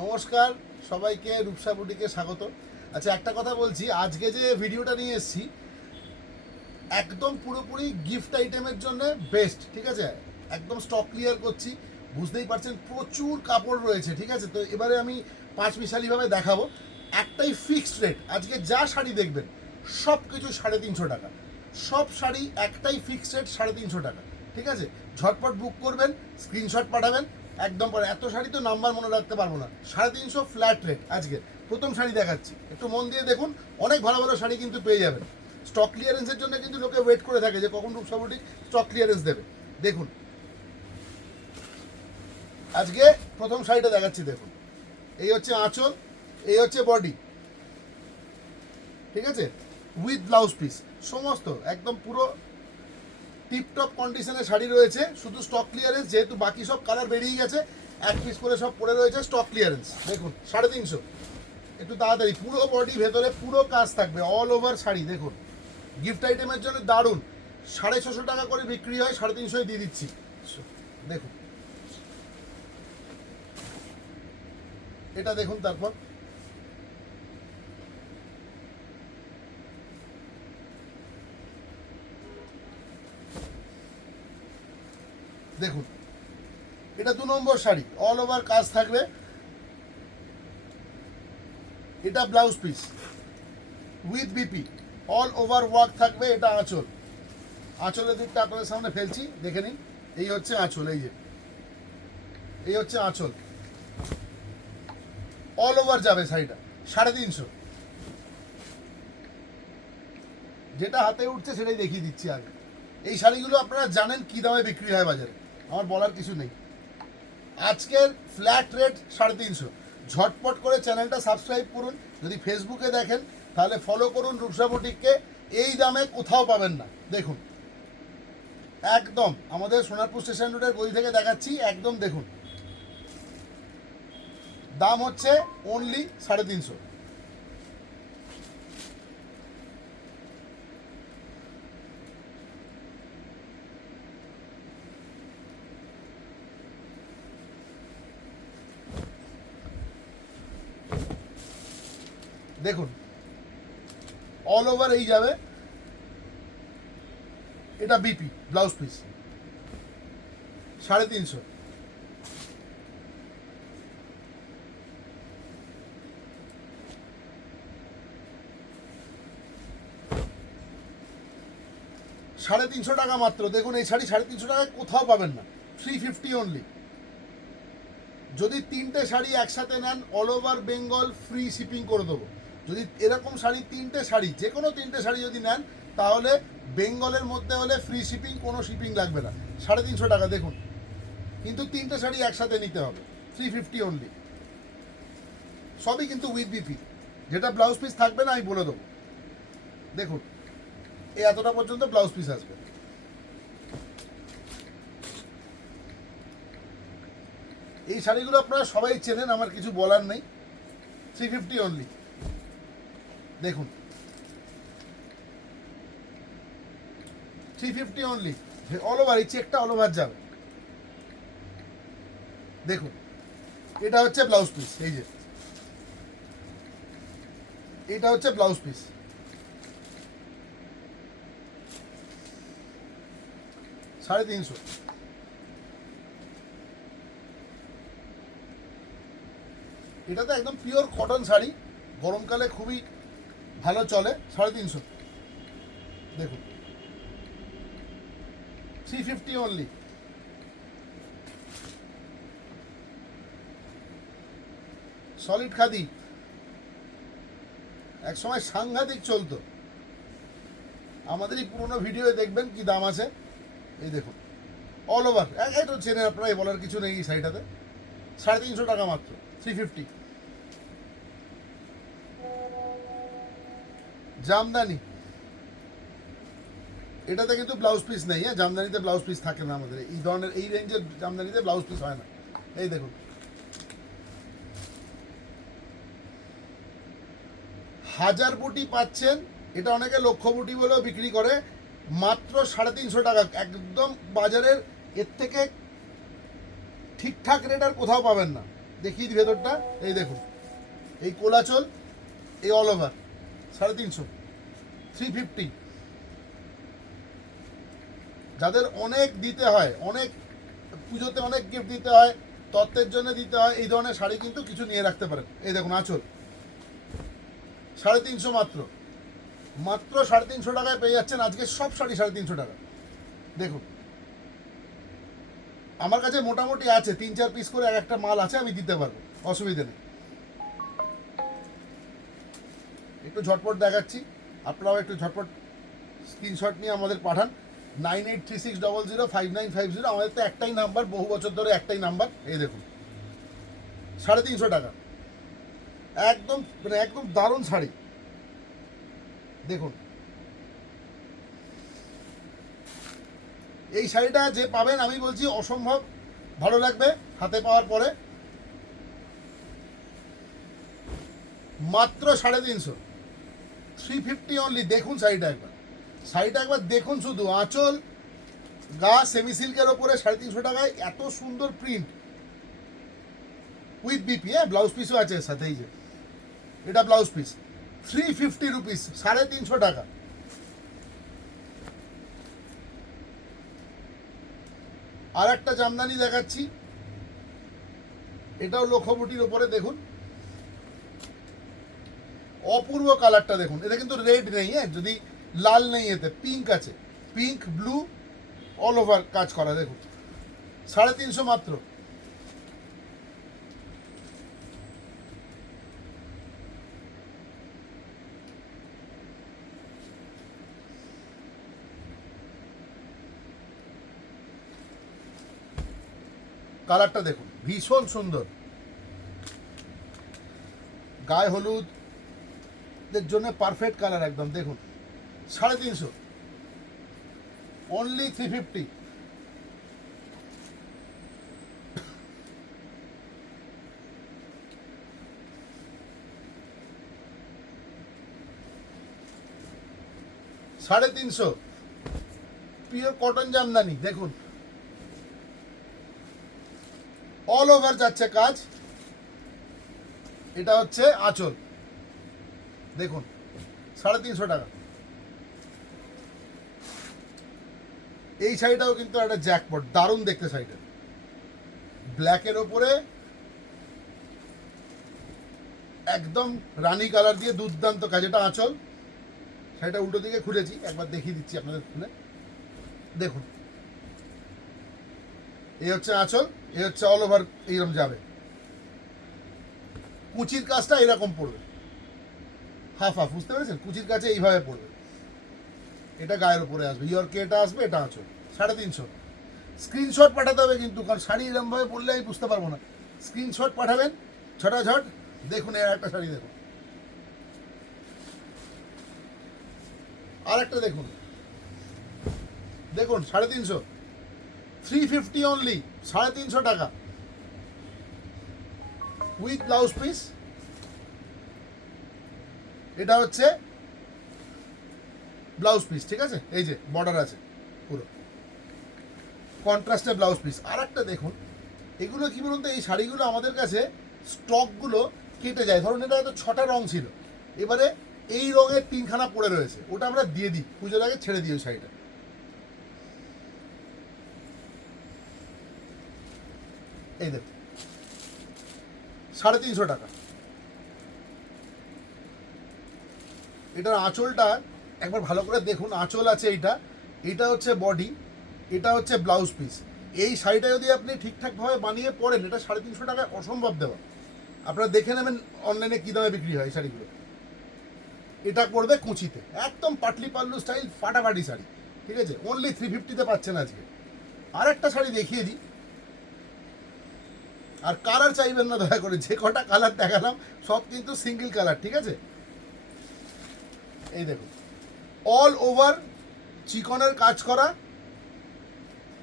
নমস্কার সবাইকে, রূপসা বুটিকে স্বাগত। আচ্ছা, একটা কথা বলছি, আজকে যে ভিডিওটা নিয়ে এসেছি একদম পুরোপুরি গিফট আইটেমের জন্য বেস্ট, ঠিক আছে? একদম স্টক ক্লিয়ার করছি, বুঝতেই পারছেন প্রচুর কাপড় রয়েছে, ঠিক আছে? তো এবারে আমি পাঁচ মিশালিভাবে দেখাবো। একটাই ফিক্সড রেট, আজকে যা শাড়ি দেখবেন সব কিছু 350 টাকা, সব শাড়ি একটাই ফিক্সড রেট 350 টাকা, ঠিক আছে? ঝটপট বুক করবেন, স্ক্রিনশট পাঠাবেন। একদম পরে এত শাড়ি তো নাম্বার মনে রাখতে পারবো না। 350 ফ্ল্যাট রেট। আজকে প্রথম শাড়ি দেখাচ্ছি, একটু মন দিয়ে দেখুন, অনেক ভালো ভালো শাড়ি কিন্তু পেয়ে যাবেন। স্টক ক্লিয়ারেন্সের জন্য কিন্তু লোকে ওয়েট করে থাকে যে কখন রূপসা বুটিক স্টক ক্লিয়ারেন্স দেবে। দেখুন আজকে প্রথম শাড়িটা দেখাচ্ছি, দেখুন এই হচ্ছে আঁচল, এই হচ্ছে বডি, ঠিক আছে? উইথ ব্লাউজ পিস, সমস্ত একদম পুরো টিপটপ কন্ডিশনের শাড়ি রয়েছে। শুধু স্টক ক্লিয়ারেন্স, যেহেতু বাকি সব কালার বেরিয়ে গেছে, এক পিস করে সব পড়ে রয়েছে, স্টক ক্লিয়ারেন্স। দেখুন 350, একটু তাড়াতাড়ি। পুরো বডি ভেতরে পুরো কাজ থাকবে, অল ওভার শাড়ি। দেখুন গিফট আইটেমের জন্য দারুণ। 650 টাকা করে বিক্রি হয়, 350 দিয়ে দিচ্ছি। দেখুন এটা দেখুন, তারপর দেখুন এটা 2 নম্বর শাড়ি, অল ওভার কাজ থাকবে। এটা blouse piece with BP, all over work থাকবে। এটা আঁচল, আঁচলের দিকটা আপনাদের সামনে ফেলছি, দেখে নিন। এই হচ্ছে আঁচল, এই যে এই হচ্ছে আঁচল, অল ওভার যাবে শাড়িটা। 350, যেটা হাতে উঠছে সেটাই দেখিয়ে দিচ্ছি আগে। এই শাড়িগুলো আপনারা জানেন কি দামে বিক্রি হয় বাজারে, আমার বলার কিছু নেই। আজকের ফ্ল্যাট রেট 350। ঝটপট করে চ্যানেলটা সাবস্ক্রাইব করুন। যদি ফেসবুকে দেখেন তাহলে ফলো করুন রূপসা বুটিককে। এই দামে কোথাও পাবেন না। দেখুন একদম আমাদের সোনারপুর স্টেশন রোডের গলি থেকে দেখাচ্ছি, একদম দেখুন দাম হচ্ছে অনলি 350। দেখুন অল ওভার এই যাবে। এটা বিপি ব্লাউজ পিস, 350। সাড়ে 350 টাকা মাত্র। দেখুন এই শাড়ি 350 টাকায় কোথাও পাবেন না, 350 অনলি। যদি 3টে শাড়ি একসাথে নেন all over Bengal free shipping করে দেবো। যদি এরকম শাড়ি 3টে শাড়ি, যে কোনো 3টে শাড়ি যদি নেন তাহলে বেঙ্গলের মধ্যে হলে ফ্রি শিপিং, কোনো শিপিং লাগবে না। 350 টাকা। দেখুন কিন্তু 3টে শাড়ি একসাথে নিতে হবে, 350 অনলি। সবই কিন্তু উইথ বিপি, যেটা ব্লাউজ পিস থাকবে না আমি বলে দেবো। দেখুন এই এতটা পর্যন্ত ব্লাউজ পিস আসবে। এই শাড়িগুলো আপনারা সবাই চেনেন, আমার কিছু বলার নেই। 350 অনলি। দেখুন 350 অনলি, অল ওভার। এই চেকটা অল ওভার যাবে। দেখুন এটা হচ্ছে ব্লাউজ পিস, এই যে এটা হচ্ছে ব্লাউজ পিস, 350। এটা তো একদম পিওর কটন শাড়ি, গরমকালে খুবই ভালো চলে। 350। দেখুন 350 অনলি। সলিড খাদি, এক সময় সাংঘাতিক চলতো, আমাদের এই পুরোনো ভিডিও দেখবেন কি দাম আছে। এই দেখুন অল ওভার, এটা চেনে আপনারা, এই বলার কিছু নেই। এই শাড়িটাতে 350 টাকা মাত্র, 350। জামদানি, এটাতে কিন্তু ব্লাউজ পিস নেই। হ্যাঁ, জামদানিতে ব্লাউজ পিস থাকে না আমাদের এই ধরনের, এই রেঞ্জের জামদানিতে ব্লাউজ পিস হয় না। এই দেখুন হাজার বুটি পাচ্ছেন, এটা অনেকে লক্ষ বুটি বলেও বিক্রি করে, মাত্র 350 টাকা। একদম বাজারের এর থেকে ঠিকঠাক রেট আর কোথাও পাবেন না। দেখিয়ে দিই ভেতরটা। এই দেখুন, এই কোলাচল, এই অল ওভার 350, 350। যাদের অনেক দিতে হয়, অনেক পুজোতে অনেক গিফট দিতে হয়, তত্ত্বের জন্য দিতে হয়, এই ধরনের শাড়ি কিন্তু কিছু নিয়ে রাখতে পারেন। এই দেখুন আঁচল 350 মাত্র, মাত্র 350 টাকায় পেয়ে যাচ্ছেন আজকে সব শাড়ি 350 টাকা। দেখুন আমার কাছে মোটামুটি আছে 3-4 পিস করে এক একটা মাল আছে, আমি দিতে পারবো, অসুবিধা নেই। একটু ঝটপট দেখাচ্ছি, আপনারাও একটু ঝটপট স্ক্রিনশট নিয়ে আমাদের পাঠান। 9836005950, আমাদের তো একটাই নাম্বার, বহু বছর ধরে একটাই নাম্বার। এই দেখুন 350 টাকা, একদম মানে একদম দারুণ শাড়ি। দেখুন এই শাড়িটা যে পাবেন আমি বলছি অসম্ভব ভালো লাগবে হাতে পাওয়ার পরে। মাত্র 350, 350 অনলি। দেখুন শাড়িটা একবার, শাড়িটা একবার দেখুন, শুধু আঁচল গা সেমি সিল্কের ওপরে 350 টাকায় এত সুন্দর প্রিন্ট উইথ বিপি। হ্যাঁ, ব্লাউজ পিসও আছে এর সাথে। এই যে এটা ব্লাউজ পিস, 350 রুপিস, 350 টাকা। আর একটা জামদানি দেখাচ্ছি, এটাও লক্ষ্যবুটির ওপরে। দেখুন অপূর্ব কালারটা দেখুন, এটা কিন্তু রেড নেই, হ্যাঁ, যদি লাল নেই, এতে পিঙ্ক আছে, পিঙ্ক ব্লু অল ওভার কাজ করা। দেখুন 350 মাত্র। কালারটা দেখুন ভীষণ সুন্দর, গায়ে হলুদের জন্য পারফেক্ট কালার একদম। দেখুন 350, অনলি 350। সাড়ে 350 পিওর কটন জামদানি। দেখুন অল ওভার যাচ্ছে কাজ। এটা হচ্ছে আঁচল, দেখুন 350 টাকা। এই শাড়িটাও কিন্তু একটা জ্যাকপট, দারুণ দেখতে শাড়িটা, ব্ল্যাকের ওপরে একদম রানী কালার দিয়ে দুর্দান্ত কাজ। এটা আঁচল, শাড়িটা উল্টো দিকে খুলেছি, একবার দেখিয়ে দিচ্ছি আপনাদের খুলে। দেখুন এই হচ্ছে আঁচল, এই হচ্ছে অল ওভার এইরকম যাবে। কুচির কাজটা এরকম পড়বে, হাফ হাফ, বুঝতে পেরেছেন? কুচির কাছে এইভাবে পড়বে, এটা গায়ের উপরে আসবে, ইয়র্কে এটা আসবে, এটা আঁচল। 350। স্ক্রিনশট পাঠাতে হবে কিন্তু, কারণ শাড়ি এরকমভাবে পড়লে আমি বুঝতে পারবো না। স্ক্রিনশট পাঠাবেন ঝটাঝট। দেখুন এর একটা শাড়ি দেখুন, আর একটা দেখুন, দেখুন 350, 350 অনলি, 350 টাকা উইথ ব্লাউজ পিস। এটা হচ্ছে ব্লাউজ পিস, ঠিক আছে, এই যে বর্ডার আছে পুরো কন্ট্রাস্টে ব্লাউজ পিস। আর একটা দেখুন, এগুলো কি বলুন তো, এই শাড়িগুলো আমাদের কাছে স্টকগুলো কেটে যায়। ধরুন এটা হয়তো 6টা রং ছিল, এবারে এই রঙের 3খানা পড়ে রয়েছে, ওটা আমরা দিয়ে দিই, পুজোর আগে ছেড়ে দিই ওই শাড়িটা। এই দেখুন 350 টাকা। এটার আঁচলটা একবার ভালো করে দেখুন, আঁচল আছে এইটা, এটা হচ্ছে বডি, এটা হচ্ছে ব্লাউজ পিস। এই শাড়িটা যদি আপনি ঠিকঠাকভাবে বানিয়ে পরেন, এটা 350 টাকায় অসম্ভব দেওয়া। আপনারা দেখে নেবেন অনলাইনে কী দামে বিক্রি হয় এই শাড়িগুলো। এটা করবে কুচিতে, একদম পাটলি পাল্লু স্টাইল ফাটাফাটি শাড়ি, ঠিক আছে, অনলি 350-তে পাচ্ছেন আজকে। আর একটা শাড়ি দেখিয়ে দিই, আর কালার চাইবেন না দয়া করে, যে কটা কালার দেখালাম সব কিন্তু সিঙ্গেল কালার, ঠিক আছে। এই দেখুন অল ওভার চিকনের কাজ করা,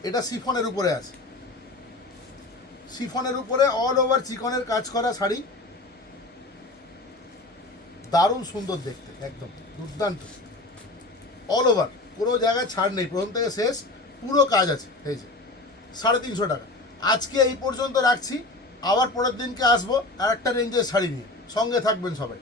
এটা শিফনের উপরে আছে, শিফনের উপরে অল ওভার চিকনের কাজ করা শাড়ি, দারুণ সুন্দর দেখতে, একদম দুর্দান্ত। অল ওভার, কোনো জায়গায় ছাড় নেই, প্রথম থেকে শেষ পুরো কাজ আছে। এই যে 350 টাকা। আজকে এই পর্যন্ত রাখছি, আবার পরের দিনকে আসবো আর একটা রেঞ্জের শাড়ি নিয়ে। সঙ্গে থাকবেন সবাই।